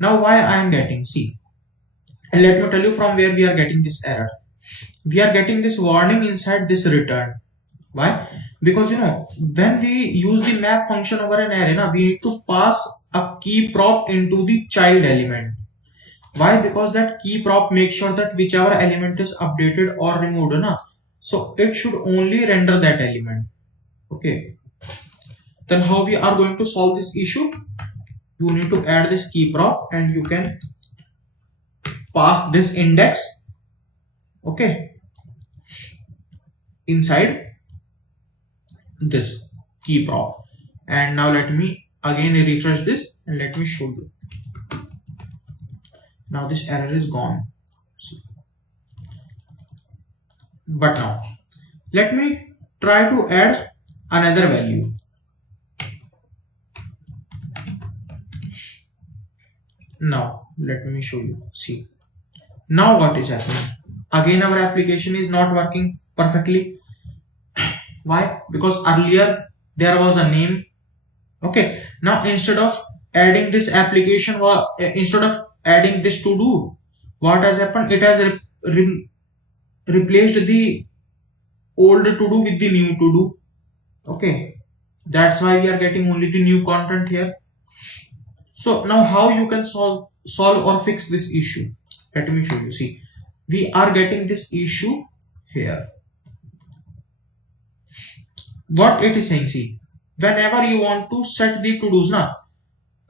Now why I am getting, see, and let me tell you from where we are getting this error. We are getting this warning inside this return. Why? Because when we use the map function over an array, we need to pass a key prop into the child element. Why? Because that key prop makes sure that whichever element is updated or removed, so it should only render that element. Okay. Then how we are going to solve this issue? You need to add this key prop and you can pass this index, okay, inside this key prop. And now let me again refresh this and let me show you. Now this error is gone. But now let me try to add another value. Now let me show you. See, now what is happening? Again our application is not working perfectly. Why? Because earlier there was a name. Okay, now instead of adding this application, instead of adding this to do, what has happened? It has replaced the old to do with the new to do. Okay, that's why we are getting only the new content here. So now how you can solve or fix this issue? Let me show you. See, we are getting this issue here. What it is saying, see, whenever you want to set the to-dos,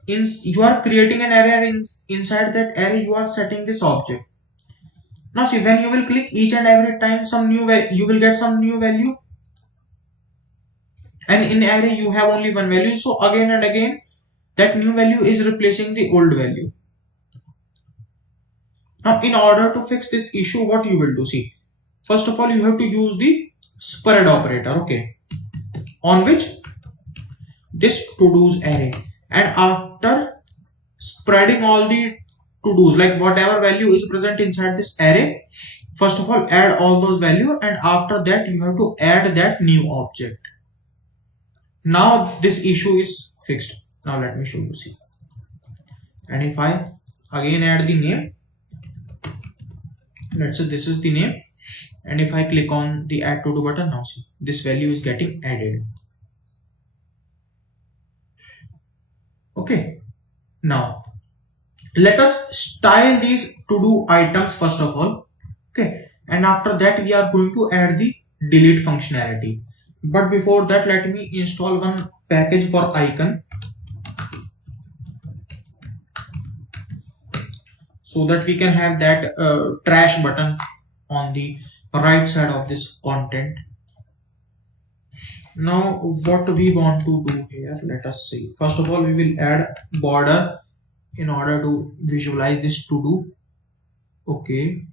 you are creating an array, and inside that array you are setting this object. Now see, when you will click each and every time you will get some new value, and in array you have only one value, so again and again that new value is replacing the old value. Now in order to fix this issue, what you will do, see, first of all you have to use the spread operator, okay, on which this to-dos array, and after spreading all the to-dos, like whatever value is present inside this array, first of all add all those value, and after that you have to add that new object. Now this issue is fixed. Now let me show you. See, and if I again add the name, let's say this is the name, and if I click on the add to do button, now see, this value is getting added. Okay, now let us style these to do items first of all. Okay, and after that we are going to add the delete functionality. But before that, let me install one package for icon, so that we can have that trash button on the right side of this content. Now what we want to do here, let us see. First of all, we will add border in order to visualize this to do. Okay,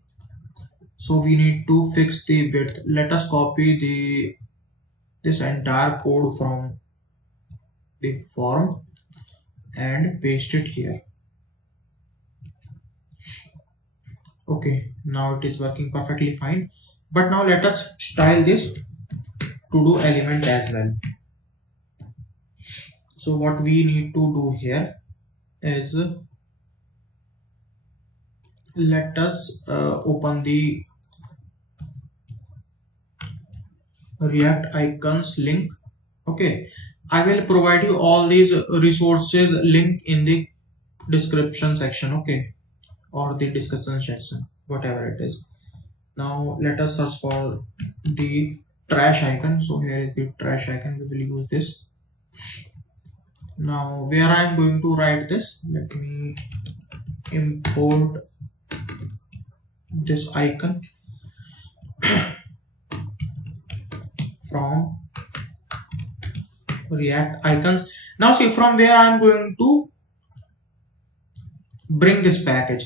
so we need to fix the width. Let us copy this entire code from the form and paste it here. Okay, now it is working perfectly fine. But now let us style this to do element as well. So what we need to do here is, let us open the React icons link. Okay, I will provide you all these resources link in the description section, okay, or the discussion section, whatever it is. Now let us search for the trash icon. So here is the trash icon. We will use this. Now where I am going to write this, let me import this icon from React icons. Now see, from where I am going to bring this package,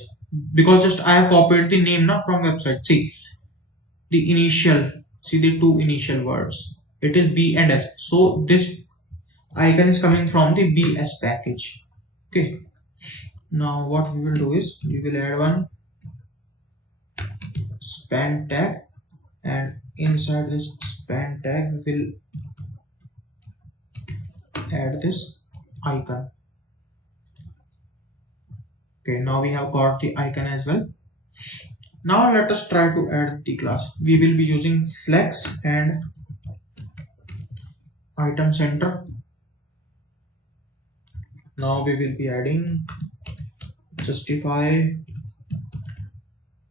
because just I have copied the name now from website. See, the initial, see the two initial words, it is B and S, so this icon is coming from the BS package. Okay, now what we will do is we will add one span tag, and inside this span tag we will add this icon. Okay, now we have got the icon as well. Now let us try to add the class. We will be using flex and item center. Now we will be adding justify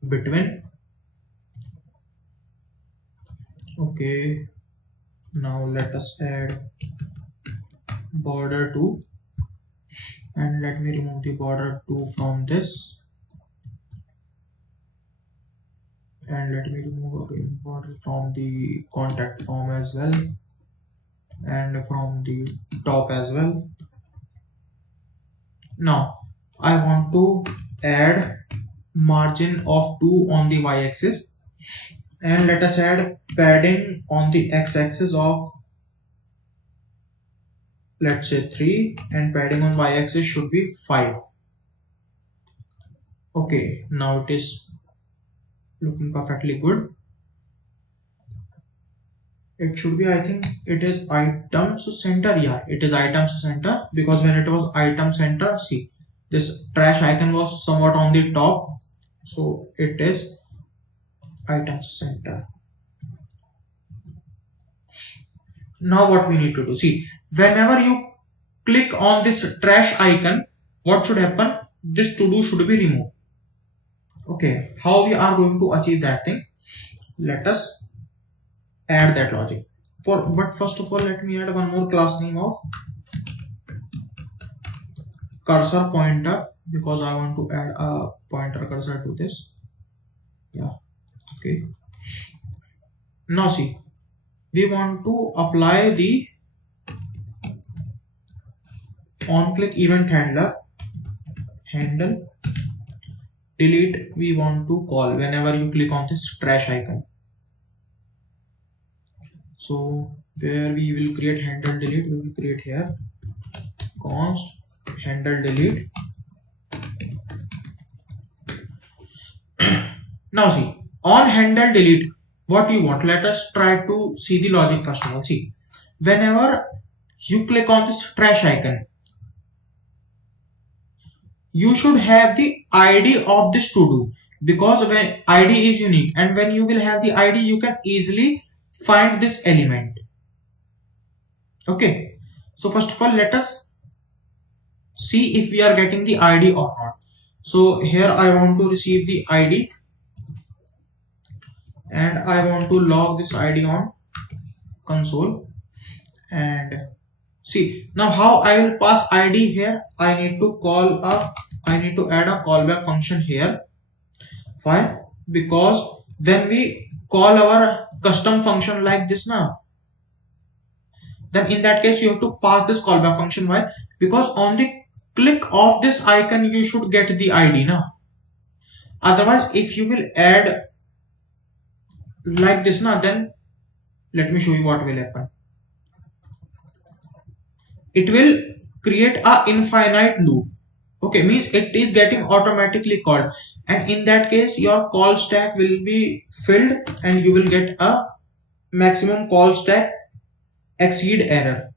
between. Okay, now let us add border 2, and let me remove the border 2 from this, and let me remove again border from the contact form as well, and from the top as well. Now I want to add margin of 2 on the y-axis, and let us add padding on the x-axis of, let's say, 3, and padding on y-axis should be 5. Okay, now it is looking perfectly good. It should be, I think it is items center. Yeah, it is items center, because when it was item center, see, this trash icon was somewhat on the top, so it is items center. Now what we need to do, see, whenever you click on this trash icon, what should happen? This to do should be removed. Okay, how we are going to achieve that thing? Let us add that logic. But first of all, let me add one more class name of cursor pointer, because I want to add a pointer cursor to this. Yeah, okay. Now see, we want to apply the on click event handle delete. We want to call whenever you click on this trash icon. So where we will create handle delete, we will create here const handle delete. Now see, on handle delete, what you want, let us try to see the logic first of all. See, whenever you click on this trash icon, you should have the ID of this to do, because when ID is unique, and when you will have the ID, you can easily find this element. Okay, so first of all, let us see if we are getting the ID or not. So here I want to receive the ID, and I want to log this ID on console. And see, now how I will pass ID here, I need to add a callback function here. Why? Because when we call our custom function like this now, then in that case you have to pass this callback function. Why? Because on the click of this icon you should get the ID now. Otherwise, if you will add like this now, then let me show you what will happen. It will create a infinite loop. Okay, means it is getting automatically called, and in that case your call stack will be filled, and you will get a maximum call stack exceed error.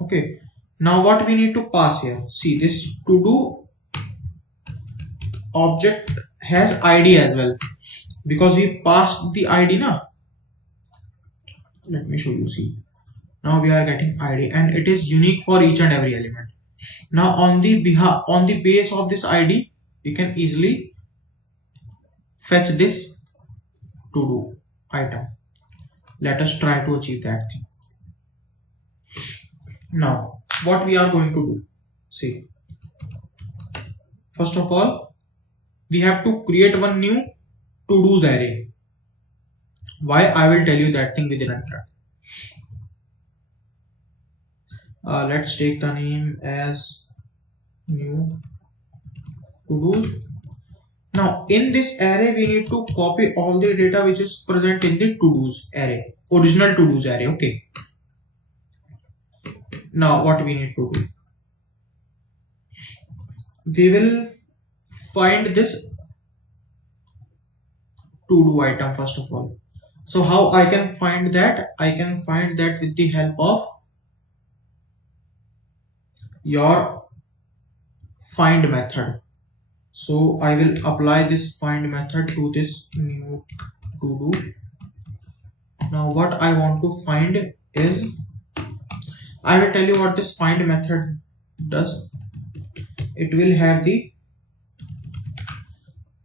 Okay, now what we need to pass here, see, this to do object has ID as well, because we passed the ID now. Let me show you. See, now we are getting ID, and it is unique for each and every element. Now on the base of this ID, we can easily fetch this to do item. Let us try to achieve that thing. Now what we are going to do, see, first of all, we have to create one new to do's array. Why? I will tell you that thing within a minute. Let's take the name as new to do's. Now in this array we need to copy all the data which is present in the to do's array, original to do's array. Okay, now what we need to do, we will find this to do item first of all. So how I can find that? I can find that with the help of your find method. So I will apply this find method to this new to do. Now what I want to find is, I will tell you what this find method does. It will have the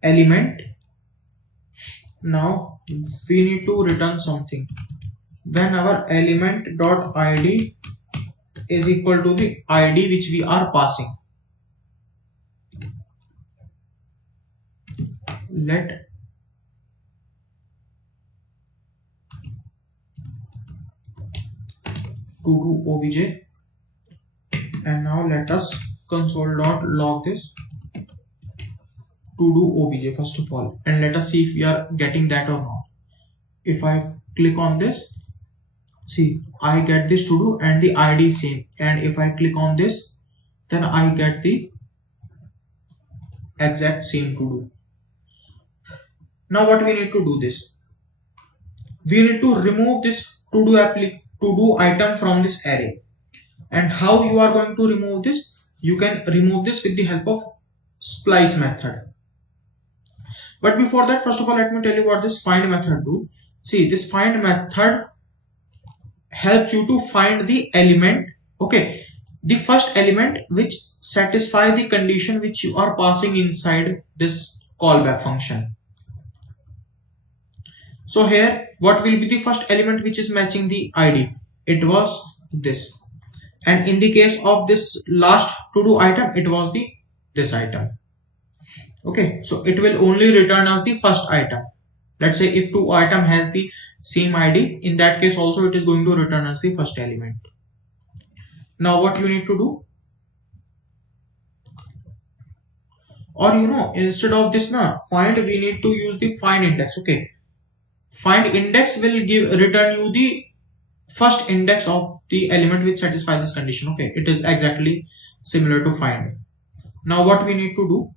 element. Now we need to return something when our element dot id is equal to the id which we are passing. Let to do obj, and now let us console.log this to do obj first of all, and let us see if we are getting that or not. If I click on this, see I get this to do and the id same, and if I click on this, then I get the exact same to do. Now what we need to do this, we need to remove this to do item from this array. And how you are going to remove this? You can remove this with the help of splice method. But before that, first of all, let me tell you what this find method do. See, this find method helps you to find the element, okay, the first element which satisfy the condition which you are passing inside this callback function. So here, what will be the first element which is matching the id? It was this. And in the case of this last to do item, it was the this item. Okay, so it will only return as the first item. Let's say if two item has the same id, in that case also it is going to return as the first element. Now what you need to do, or instead of this find, we need to use the find index. Okay, find index will return you the first index of the element which satisfies this condition. Okay, it is exactly similar to find. Now what we need to do,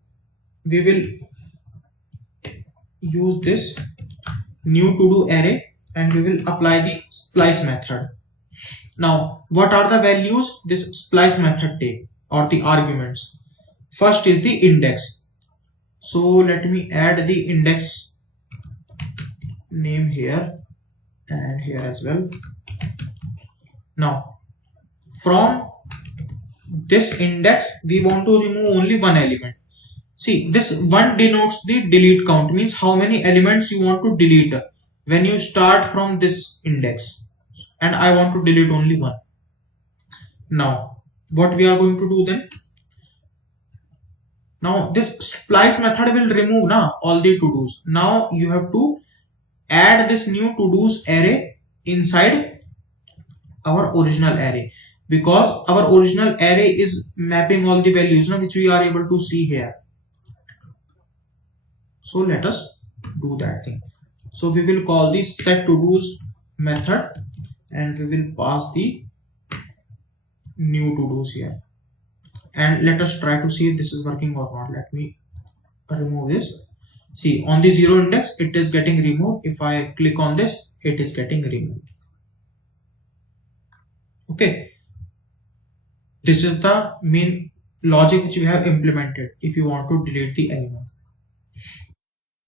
we will use this new to do array and we will apply the splice method. Now what are the values this splice method take, or the arguments? First is the index. So let me add the index name here and here as well. Now from this index we want to remove only one element. See, this one denotes the delete count, means how many elements you want to delete when you start from this index, and I want to delete only one. Now what we are going to do then, now this splice method will remove all the to-dos. Now you have to add this new to-dos array inside our original array, because our original array is mapping all the values which we are able to see here. So let us do that thing. So we will call the set to dos method and we will pass the new to dos here, and let us try to see if this is working or not. Let me remove this. See, on the 0 index it is getting removed. If I click on this, it is getting removed. Okay, this is the main logic which we have implemented if you want to delete the element.